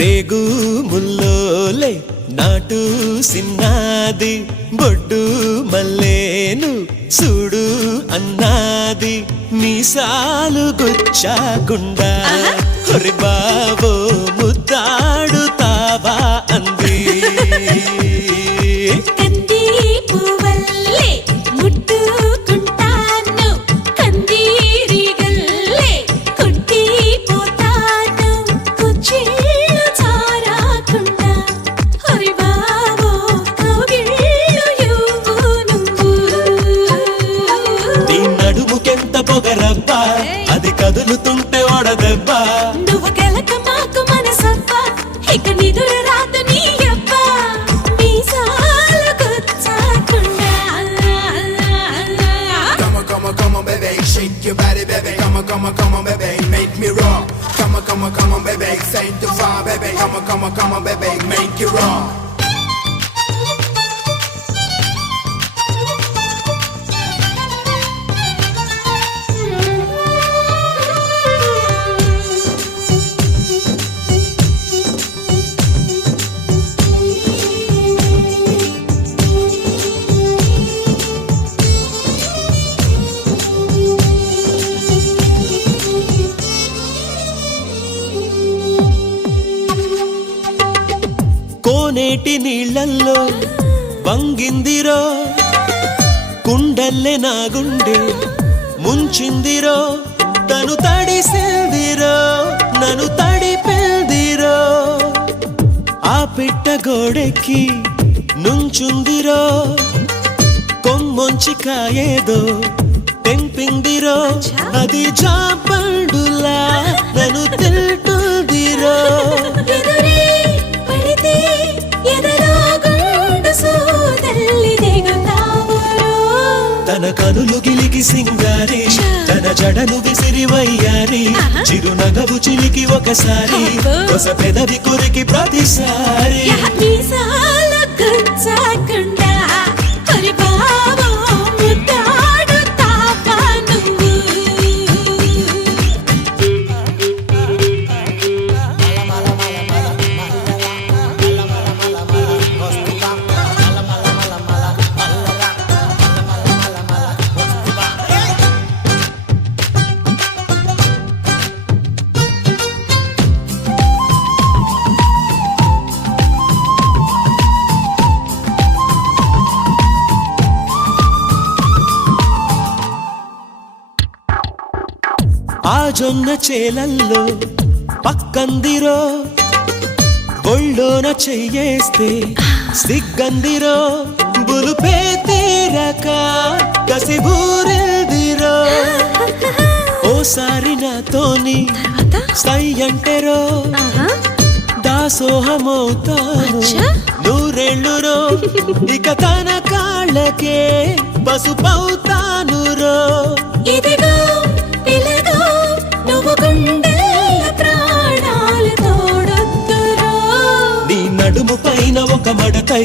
రేగు ముల్లోలే నాటు సిన్నాది బొడ్డు మల్లేను చూడు అన్నాది మీసాలు గుచ్చాకుండా హొరి బావో ముద్దాడుతావా అంది పొగరబ్బా అది కదులుతుంటే ఓడదెబ్బా నువ్వు గెలక మాకు మనసబ్బా ఇక నిదుర రాదు నీ అబ్బా మీసాలు గుచ్చాకుండా Come on baby shake your body baby come on baby make me rock come on baby say the fire baby come on baby make it rock కోనేటి నీళ్ళల్లో వంగిందిరో కుండల్లే నా గుండె ముంచిందిరో తను తడిసిందిరో నన్ను తడిపిందిరో ఆ పిట్ట గోడెక్కి నుంచుందిరో కొమ్మొంచి కాయేదో తెంపిందిరో అది జాపండులా నన్ను తింటుందిరో తన కనులు గిలికి సింగారి తన జడను విసిరి వయ్యారి చిరునగవు చిలికి ఒకసారి కొస పెదవి కొరికి ప్రతిసారి ఆ జొన్న చేలల్లో పక్కందిరో ఒళ్ళోన చెయ్యేస్తే సిగ్గందిరో బులుపే తీరక కసిబూరెల్దిరో ఓసారి నాతోని సై అంటెరో దాసోహమవుతాను నూరేళ్ళురో ఇక తన కాళ్ళకే పసుపవుతాను రో ఇదిగో నీ నడుము పైన ఒక మడతై